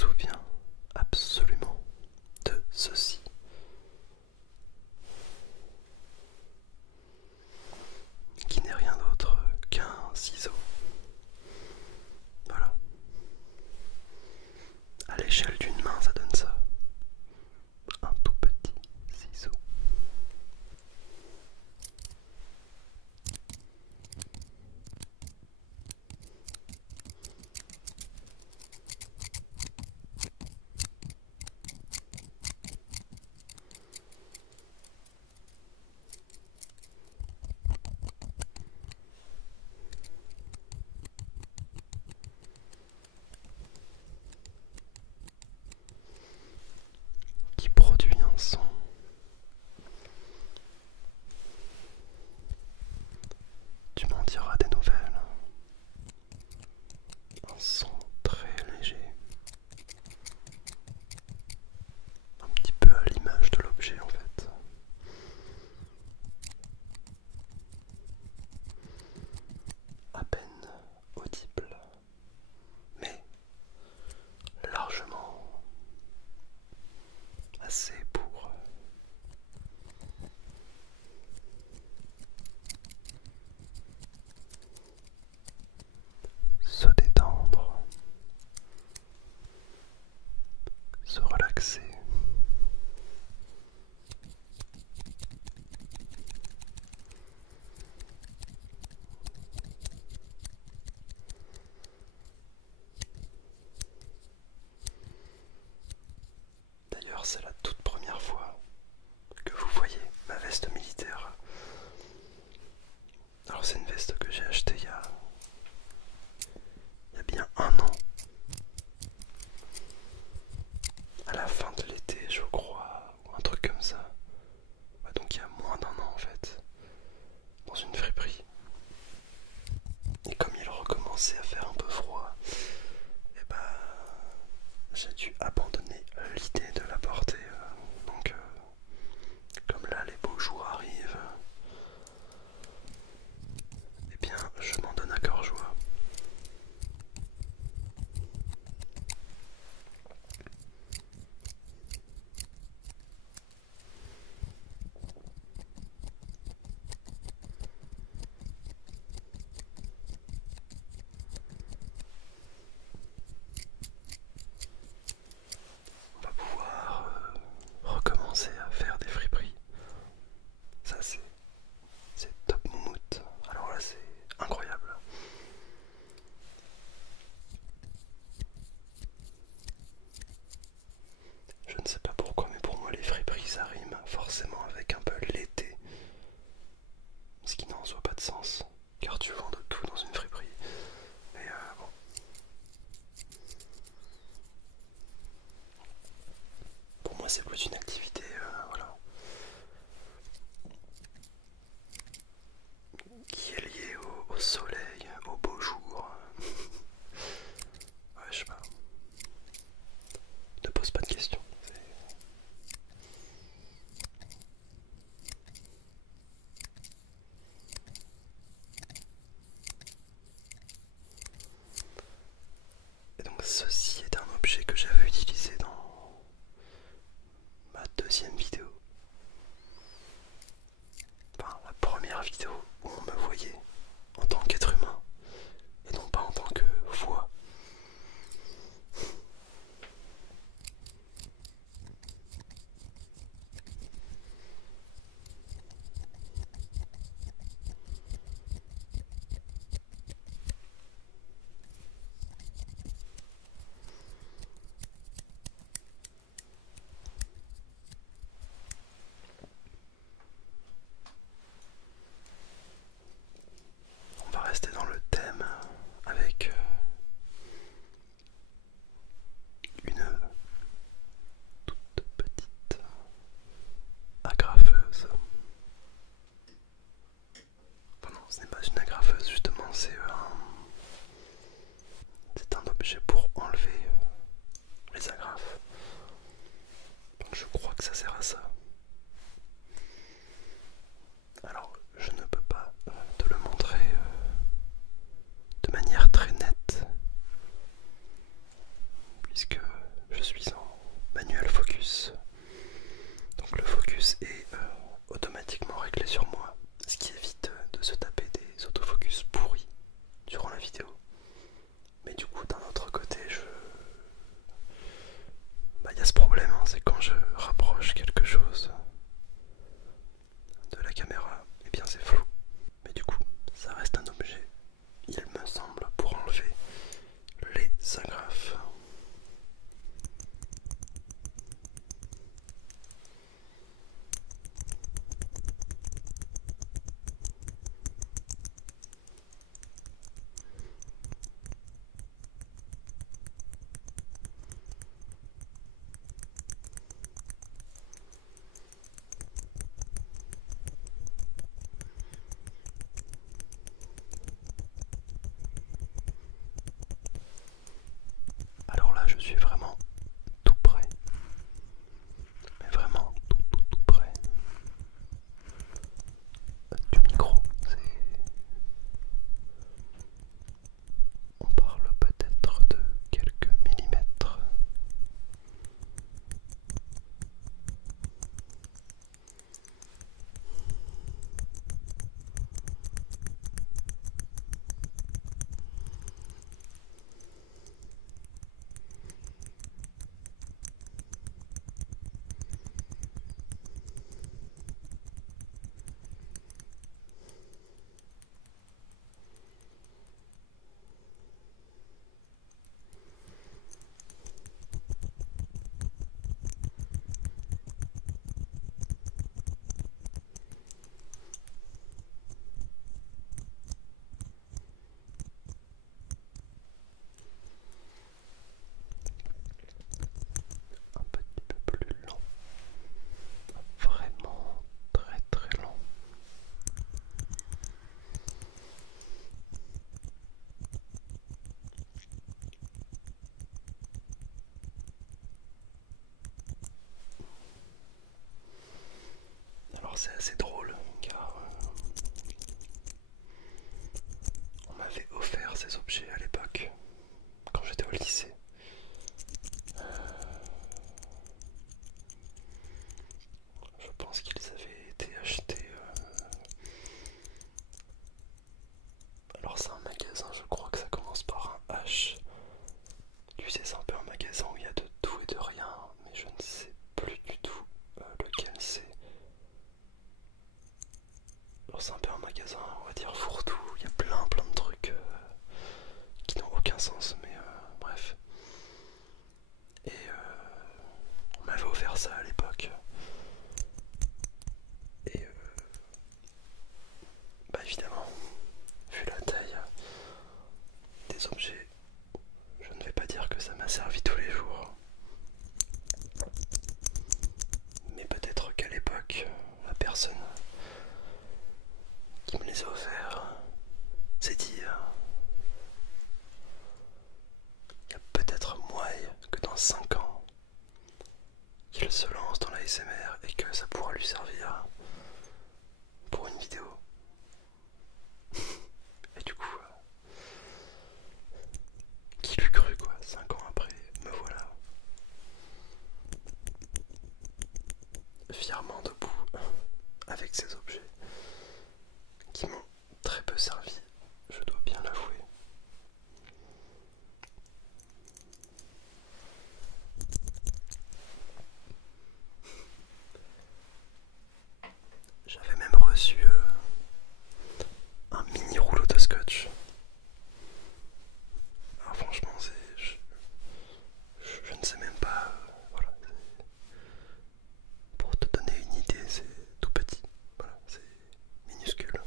souviens absolument de ceci. Qui n'est rien d'autre qu'un ciseau. Voilà. À l'échelle d'une main, ça donne ça. Un tout petit ciseau. Qui produit un son tu m'en diras des nouvelles. Un son très léger. Un petit peu à l'image de l'objet en fait. À peine audible. Mais largement assez pour se détendre, se relaxer. D'ailleurs, c'est la toute première fois que vous voyez ma veste militaire. Alors c'est une veste que j'ai achetée il y a bien un an. À la fin de l'été, je crois, ou un truc comme ça. Ouais, donc il y a moins d'un an en fait, dans une friperie. Et comme il recommençait à faire un peu froid, et bah j'ai dû abandonner l'idée de la porter. Donc comme là les beaux jours arrivent, eh bien je m'en donne à cœur joie. On va pouvoir recommencer à faire des friperies. Ça c'est top moumoute. Alors là c'est incroyable. Je ne sais pas pourquoi, mais pour moi les friperies ça rime forcément avec un peu l'été. Ce qui n'en soit pas de sens, car tu vends de tout dans une friperie. Mais bon. Pour moi c'est plus une activité, voilà, qui est liée au soleil, au beau jour. Ouais, je sais pas. Ne pose pas de questions. Et donc ceci est un objet que j'avais utilisé dans ma c'est assez drôle car on m'avait offert ces objets à l'époque quand j'étais au lycée. Je pense qu'ils avaient été achetés. Alors c'est un magasin, je crois que ça commence par un H. Tu sais, c'est un peu un magasin où il y a de tout et de rien, mais je ne sais plus du tout lequel c'est. Alors c'est un peu un magasin, on va dire fourre-tout, il y a plein de trucs qui n'ont aucun sens, mais bref. Et on m'avait offert ça à l'époque. Et bah évidemment, vu la taille des objets, je ne vais pas dire que ça m'a servi tous les jours. Mais peut-être qu'à l'époque, la personne qui me les a offerts s'est dit il y a peut-être moyen que dans 5 ans, qu'il se lance dans la SMR et que ça pourra lui servir pour une vidéo. Et du coup, qui l'eût cru quoi, 5 ans après, me voilà. Fièrement debout avec ces objets qui m'ont très peu servi, je dois bien l'avouer. J'avais même reçu un mini rouleau de scotch. Alors franchement, je ne sais même pas. Voilà, pour te donner une idée, c'est tout petit. Voilà, c'est minuscule.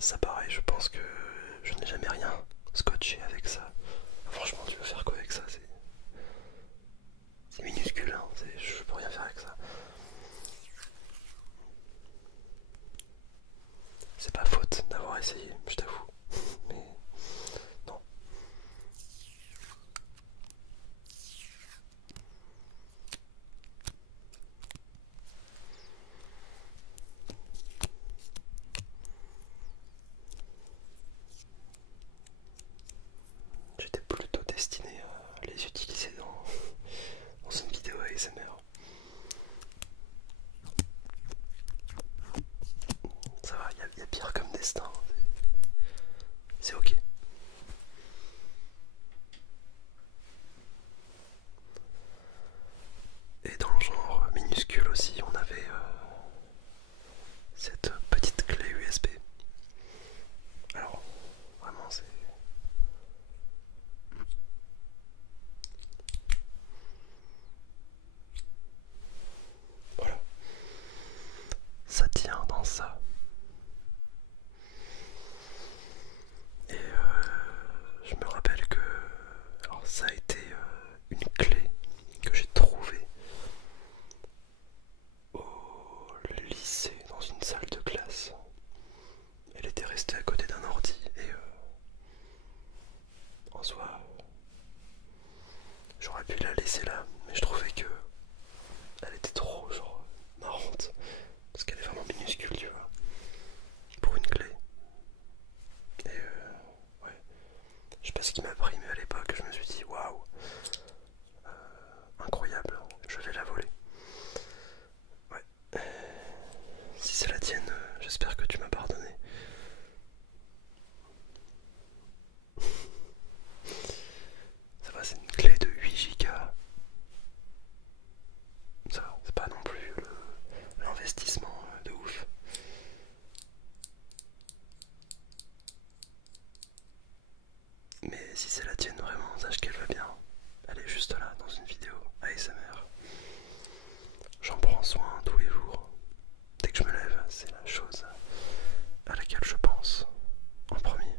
Ça pareil, je pense que je n'ai jamais rien scotché avec ça. Franchement, tu veux faire quoi avec ça? C'est minuscule, hein. Je peux rien faire avec ça. C'est pas faute d'avoir essayé, je t'avoue. Mais non. J'étais plutôt destiné à les utiliser dans une vidéo ASMR. Ça va, il y a pire comme destin. C'est ok. Et dans le genre minuscule aussi, on avait cette petite clé USB. Alors, vraiment, c'est... Voilà. Ça tient dans ça. Et je me rappelle que... Alors ça a été une clé que j'ai trouvée au lycée dans une salle de classe. Elle était restée à côté d'un ordi et en soi j'aurais pu la laisser là, mais je trouvais que elle était trop genre marrante parce qu'elle est vraiment minuscule, tu vois, pour une clé. Et ouais, je sais pas ce qui m'a pris, mais à l'époque je me suis dit waouh, incroyable, je vais la voler. Ouais. Si c'est la tienne, j'espère que tu m'as pardonné. Ça va, c'est une clé de 8 Go. vraiment, sache qu'elle va bien. Elle est juste là dans une vidéo ASMR. J'en prends soin tous les jours. Dès que je me lève, c'est la chose à laquelle je pense en premier.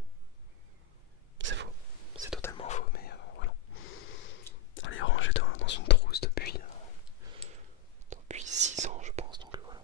C'est faux, c'est totalement faux, mais voilà. Elle est rangée dans une trousse depuis 6 ans, je pense, donc voilà.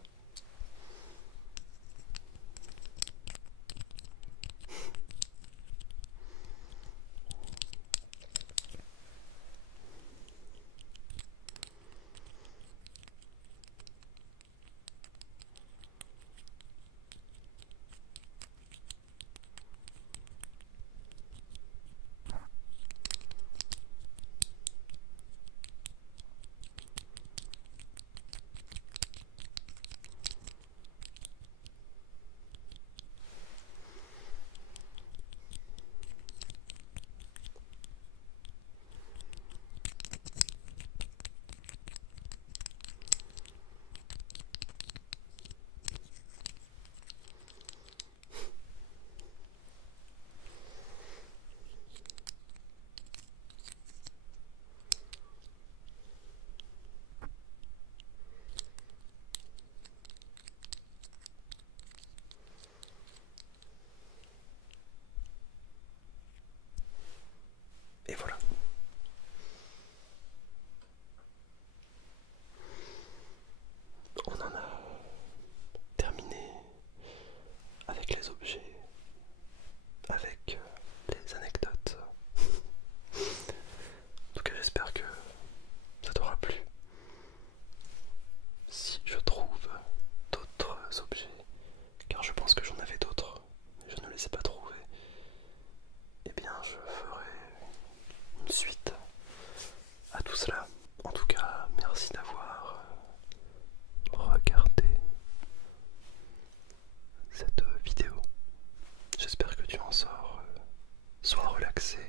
Et voilà. On en a terminé avec les objets, avec les anecdotes. En tout cas, j'espère que ça t'aura plu. Si je trouve d'autres objets, car je pense que j'en avais d'autres, mais je ne les ai pas trouvés, eh bien je ferai une suite à tout cela. En tout cas, merci d'avoir regardé cette vidéo. J'espère que tu en sors soit relaxé,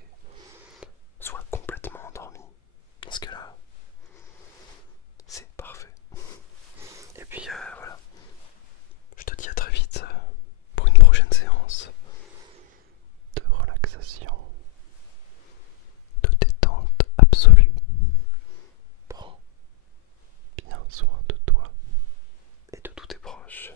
soit complètement endormi. Dans ce cas-là, c'est parfait. Et puis voilà, je te dis à très vite pour une prochaine séance de relaxation, de détente absolue. Prends bien soin de toi et de tous tes proches.